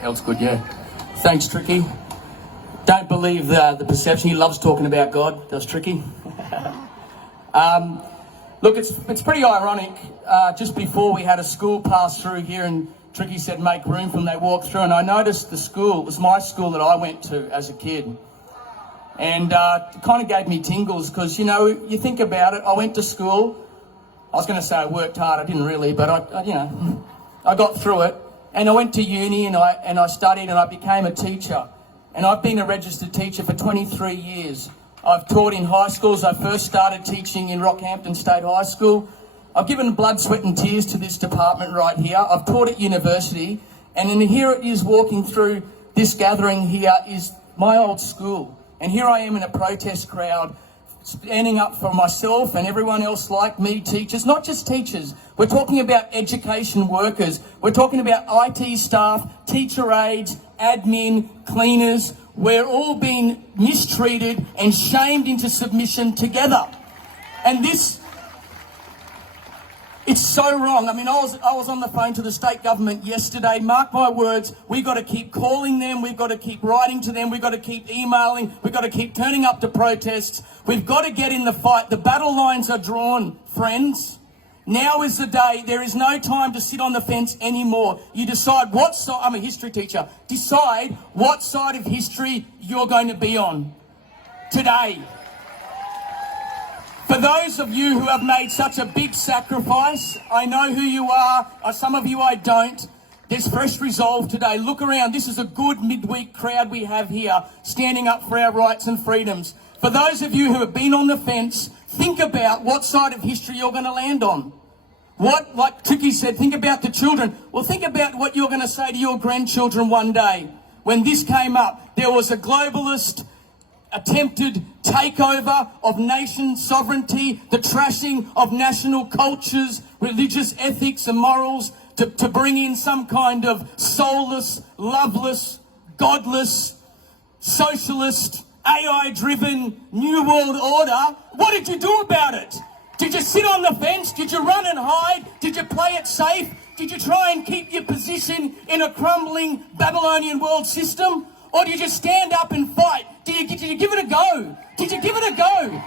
Health's good, yeah. Thanks, Tricky. Don't believe the perception. He loves talking about God, does Tricky. Look, it's pretty ironic. Just before we had a school pass through here and Tricky said make room for them, they walked through, and I noticed the school, it was my school that I went to as a kid. And it kind of gave me tingles because, you know, you think about it, I went to school. I was going to say I worked hard, I didn't really, but I got through it. And I went to uni and I studied and I became a teacher. And I've been a registered teacher for 23 years. I've taught in high schools. I first started teaching in Rockhampton State High School. I've given blood, sweat and tears to this department right here. I've taught at university. And then here it is walking through this gathering here is my old school. And here I am in a protest crowd, standing up for myself and everyone else like me, teachers, not just teachers. We're talking about education workers. We're talking about IT staff, teacher aides, admin, cleaners. We're all being mistreated and shamed into submission together. And this, it's so wrong. I mean, I was on the phone to the state government yesterday. Mark my words, we've got to keep calling them. We've got to keep writing to them. We've got to keep emailing. We've got to keep turning up to protests. We've got to get in the fight. The battle lines are drawn, friends. Now is the day. There is no time to sit on the fence anymore. You decide what side, I'm a history teacher, decide what side of history you're going to be on today. For those of you who have made such a big sacrifice, I know who you are, some of you I don't. There's fresh resolve today. Look around. This is a good midweek crowd we have here, standing up for our rights and freedoms. For those of you who have been on the fence, think about what side of history you're going to land on. What, like Tricky said, think about the children. Well, think about what you're going to say to your grandchildren one day. When this came up, there was a globalist attempted takeover of nation sovereignty, the trashing of national cultures, religious ethics and morals to bring in some kind of soulless, loveless, godless, socialist, AI-driven New World Order. What did you do about it? Did you sit on the fence? Did you run and hide? Did you play it safe? Did you try and keep your position in a crumbling Babylonian world system? Or did you stand up and fight? Did you give it a go? Did you give it a go?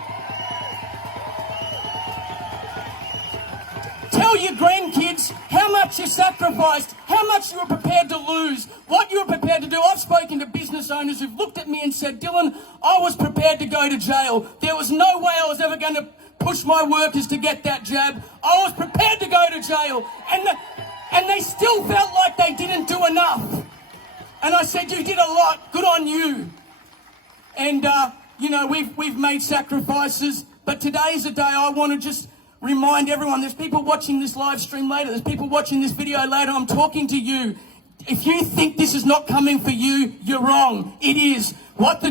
Tell your grandkids how much you sacrificed, how much you were prepared to lose, what you were prepared to do. I've spoken to business owners who've looked at me and said, Dylan, I was prepared to go to jail. There was no way I was ever going to push my workers to get that jab. I was prepared to go to jail. And they still felt like they didn't do enough. And I said, you did a lot. Good on you. And, we've made sacrifices. But today's a day I want to just remind everyone, there's people watching this live stream later, there's people watching this video later, I'm talking to you. If you think this is not coming for you, you're wrong. It is. What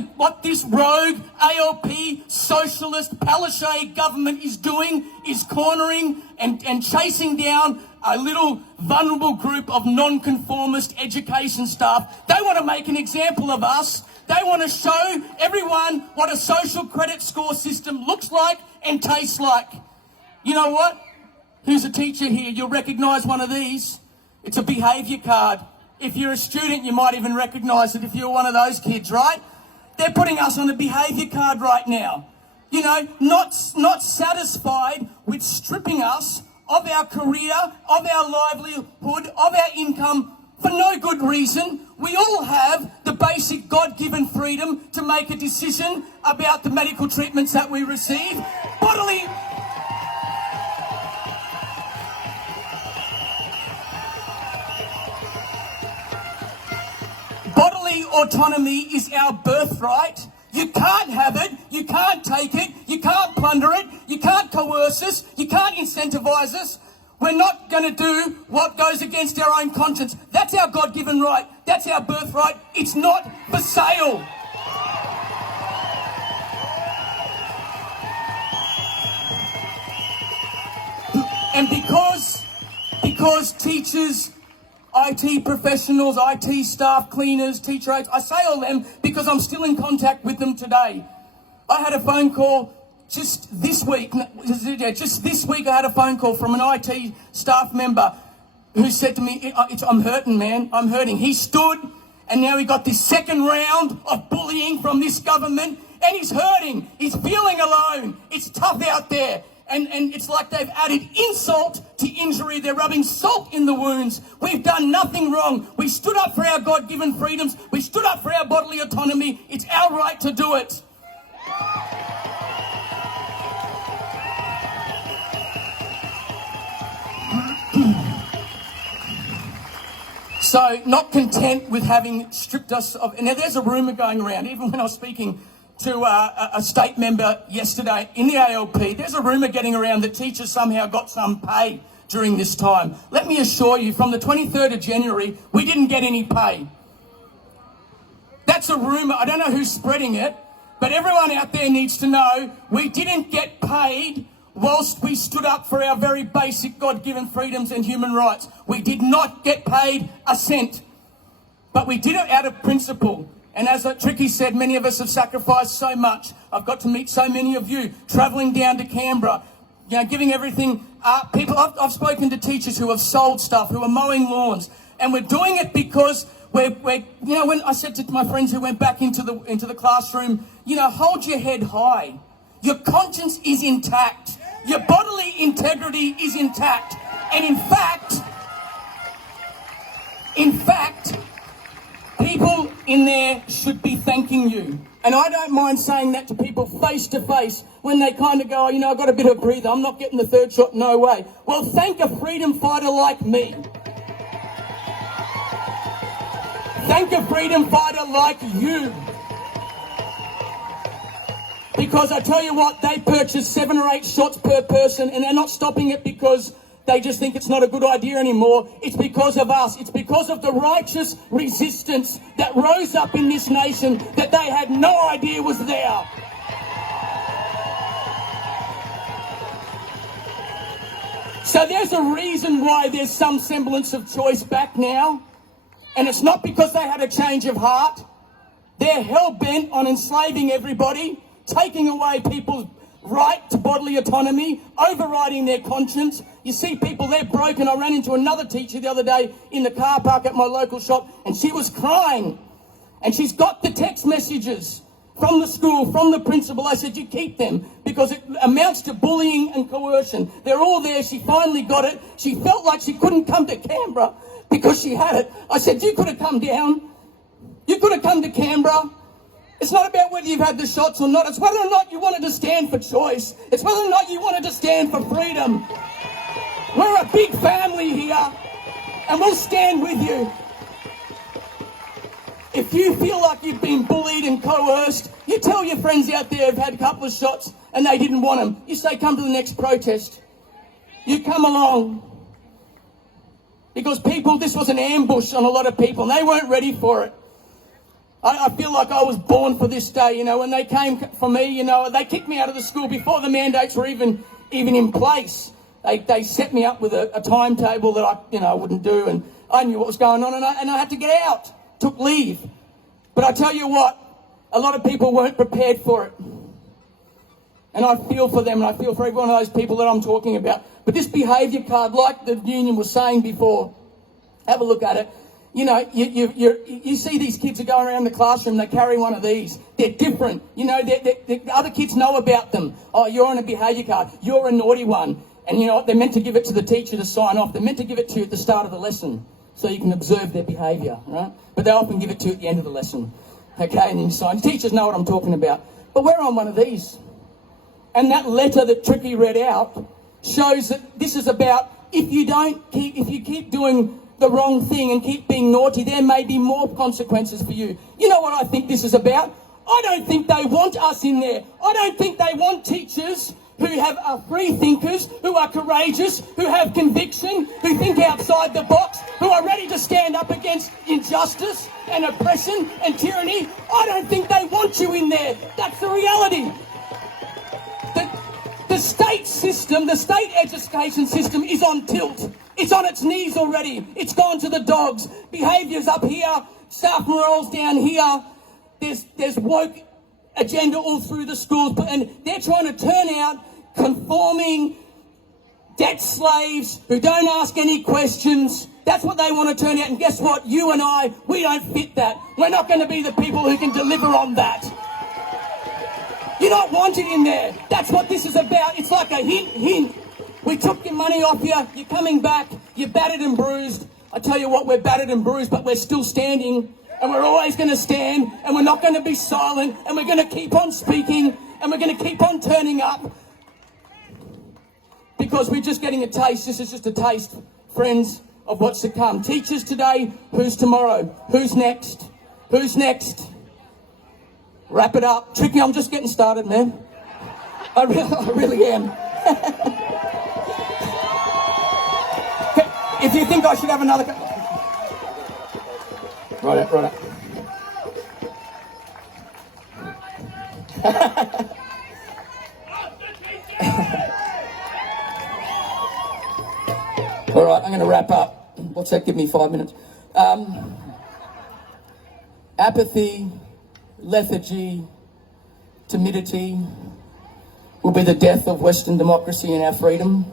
this rogue, ALP, socialist, Palaszczuk government is doing is cornering and chasing down a little vulnerable group of non-conformist education staff. They want to make an example of us. They want to show everyone what a social credit score system looks like and tastes like. You know what? Who's a teacher here? You'll recognise one of these. It's a behaviour card. If you're a student, you might even recognise it if you're one of those kids, right? They're putting us on a behaviour card right now. You know, not satisfied with stripping us of our career, of our livelihood, of our income for no good reason. We all have the basic God-given freedom to make a decision about the medical treatments that we receive. Bodily autonomy is our birthright. You can't have it, you can't take it, you can't plunder it, you can't coerce us, you can't incentivise us. We're not going to do what goes against our own conscience. That's our God-given right. That's our birthright. It's not for sale. And because teachers, IT professionals, IT staff, cleaners, teacher aides, I say all them because I'm still in contact with them today. I had a phone call just this week I had a phone call from an IT staff member who said to me, I'm hurting, man, I'm hurting. He stood, and now he got this second round of bullying from this government, and he's hurting. He's feeling alone. It's tough out there. And it's like they've added insult to injury. They're rubbing salt in the wounds. We've done nothing wrong. We stood up for our God-given freedoms. We stood up for our bodily autonomy. It's our right to do it. So, not content with having stripped us of... And now there's a rumour going around, even when I was speaking to a state member yesterday in the ALP, there's a rumour getting around that teachers somehow got some pay during this time. Let me assure you, from the 23rd of January, we didn't get any pay. That's a rumour. I don't know who's spreading it, but everyone out there needs to know we didn't get paid whilst we stood up for our very basic God-given freedoms and human rights. We did not get paid a cent, but we did it out of principle. And as Tricky said, many of us have sacrificed so much. I've got to meet so many of you, travelling down to Canberra, giving everything. I've spoken to teachers who have sold stuff, who are mowing lawns, and we're doing it because we're when I said to my friends who went back into the classroom, hold your head high. Your conscience is intact. Your bodily integrity is intact. And in fact, people in there should be thanking you. And I don't mind saying that to people face to face when they kind of go, I've got a bit of a breather, I'm not getting the third shot, no way. Well, thank a freedom fighter like me. Thank a freedom fighter like you. Because I tell you what, they purchase 7 or 8 shots per person, and they're not stopping it because they just think it's not a good idea anymore. It's because of us. It's because of the righteous resistance that rose up in this nation that they had no idea was there. So there's a reason why there's some semblance of choice back now. And it's not because they had a change of heart. They're hell-bent on enslaving everybody, taking away people's right to bodily autonomy, overriding their conscience. You see people, they're broken. I ran into another teacher the other day in the car park at my local shop, and she was crying. And she's got the text messages from the school, from the principal. I said, you keep them, because it amounts to bullying and coercion. They're all there. She finally got it. She felt like she couldn't come to Canberra because she had it. I said, you could have come down. You could have come to Canberra. It's not about whether you've had the shots or not. It's whether or not you wanted to stand for choice. It's whether or not you wanted to stand for freedom. We're a big family here, and we'll stand with you. If you feel like you've been bullied and coerced, you tell your friends out there who've had a couple of shots and they didn't want them. You say, come to the next protest. You come along. Because people, this was an ambush on a lot of people, and they weren't ready for it. I feel like I was born for this day, when they came for me, they kicked me out of the school before the mandates were even in place. They set me up with a timetable that I wouldn't do, and I knew what was going on, and I had to get out, took leave. But I tell you what, a lot of people weren't prepared for it. And I feel for them, and I feel for every one of those people that I'm talking about. But this behaviour card, like the union was saying before, have a look at it. You see these kids are going around the classroom, they carry one of these. They're different. The other kids know about them. Oh, you're on a behaviour card. You're a naughty one. And you know what? They're meant to give it to the teacher to sign off. They're meant to give it to you at the start of the lesson so you can observe their behaviour, right? But they often give it to you at the end of the lesson. Okay, and then you sign. Teachers know what I'm talking about. But we're on one of these. And that letter that Tricky read out shows that this is about if you keep doing the wrong thing and keep being naughty, there may be more consequences for you. You know what I think this is about? I don't think they want us in there. I don't think they want teachers who are free thinkers, who are courageous, who have conviction, who think outside the box, who are ready to stand up against injustice and oppression and tyranny. I don't think they want you in there. That's the reality. The state system, the state education system is on tilt. It's on its knees already. It's gone to the dogs. Behaviour's up here. Staff morale's down here. There's woke agenda all through the schools. And they're trying to turn out conforming, debt slaves who don't ask any questions. That's what they want to turn out. And guess what? You and I, we don't fit that. We're not going to be the people who can deliver on that. You're not wanted in there. That's what this is about. It's like a hint. We took your money off you. You're coming back. You're battered and bruised. I tell you what, we're battered and bruised, but we're still standing. And we're always going to stand. And we're not going to be silent. And we're going to keep on speaking. And we're going to keep on turning up. Because we're just getting a taste. This is just a taste, friends, of what's to come. Teachers today, who's tomorrow? Who's next? Who's next? Wrap it up. Tricky, I'm just getting started, man. I really am. If you think I should have another... Right. All right, I'm going to wrap up. What's that? Give me 5 minutes. Apathy, lethargy, timidity will be the death of Western democracy and our freedom.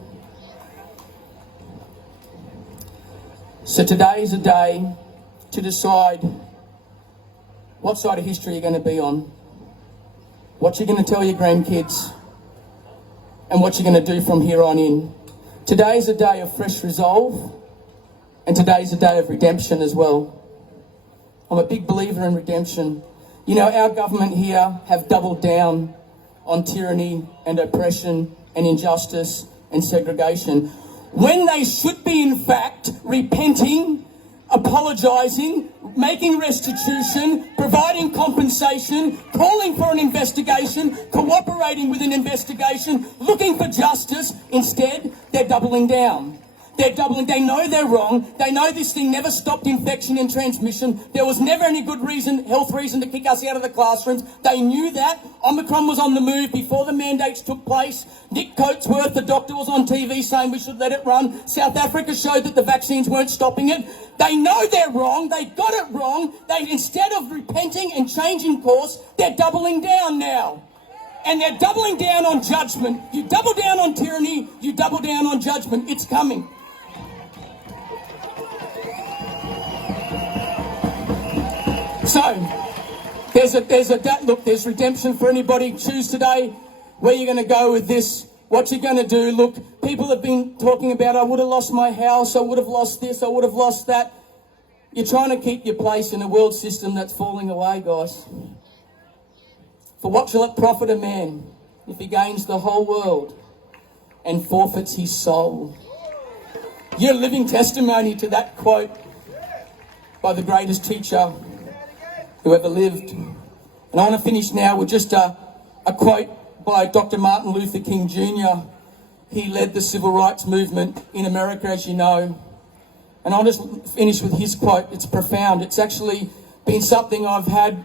So today is a day to decide what side of history you're going to be on, what you're going to tell your grandkids, and what you're going to do from here on in. Today is a day of fresh resolve, and today is a day of redemption as well. I'm a big believer in redemption. You know, our government here have doubled down on tyranny and oppression and injustice and segregation, when they should be, in fact, repenting, apologising, making restitution, providing compensation, calling for an investigation, cooperating with an investigation, looking for justice. Instead, they're doubling down. They know they're wrong. They know this thing never stopped infection and transmission. There was never any good health reason to kick us out of the classrooms. They knew that. Omicron was on the move before the mandates took place. Nick Coatsworth, the doctor, was on TV saying we should let it run. South Africa showed that the vaccines weren't stopping it. They know they're wrong. They got it wrong. Instead of repenting and changing course, they're doubling down now. And they're doubling down on judgment. You double down on tyranny, you double down on judgment. It's coming. So, there's redemption for anybody. Choose today where you're going to go with this, what you're going to do. Look, people have been talking about, I would have lost my house, I would have lost this, I would have lost that. You're trying to keep your place in a world system that's falling away, guys. For what shall it profit a man if he gains the whole world and forfeits his soul? You're a living testimony to that quote by the greatest teacher who ever lived. And I want to finish now with just a quote by Dr. Martin Luther King Jr. He led the civil rights movement in America, as you know. And I'll just finish with his quote. It's profound. It's actually been something I've had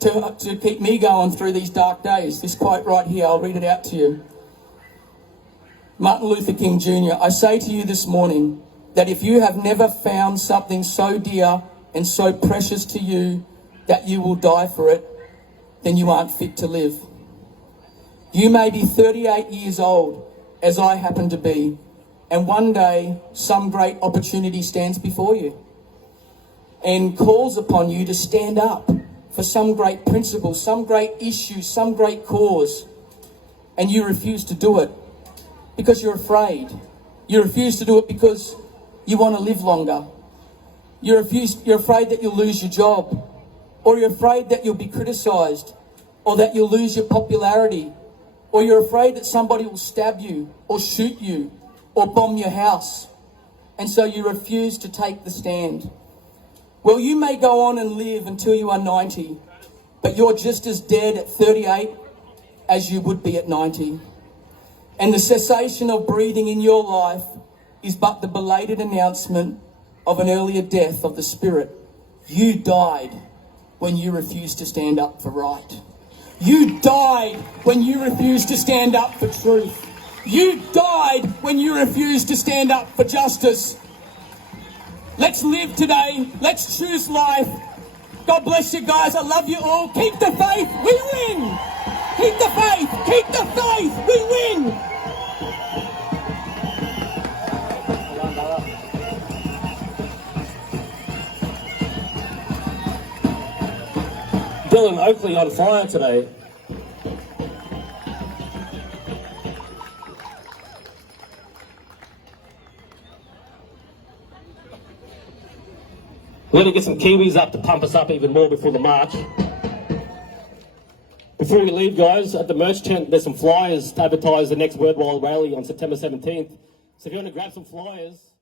to keep me going through these dark days. This quote right here, I'll read it out to you. Martin Luther King Jr., I say to you this morning that if you have never found something so dear and so precious to you that you will die for it, then you aren't fit to live. You may be 38 years old, as I happen to be, and one day some great opportunity stands before you and calls upon you to stand up for some great principle, some great issue, some great cause, and you refuse to do it because you're afraid. You refuse to do it because you want to live longer. You're afraid that you'll lose your job, or you're afraid that you'll be criticised, or that you'll lose your popularity, or you're afraid that somebody will stab you, or shoot you, or bomb your house, and so you refuse to take the stand. Well, you may go on and live until you are 90, but you're just as dead at 38 as you would be at 90. And the cessation of breathing in your life is but the belated announcement of an earlier death of the spirit. You died when you refused to stand up for right. You died when you refused to stand up for truth. You died when you refused to stand up for justice. Let's live today. Let's choose life. God bless you guys. I love you all. Keep the faith. We win. Keep the faith. Keep the faith. We win. Dylan Oakley on fire today. We're going to get some Kiwis up to pump us up even more before the march. Before we leave, guys, at the merch tent, there's some flyers to advertise the next Worldwide Rally on September 17th. So if you want to grab some flyers...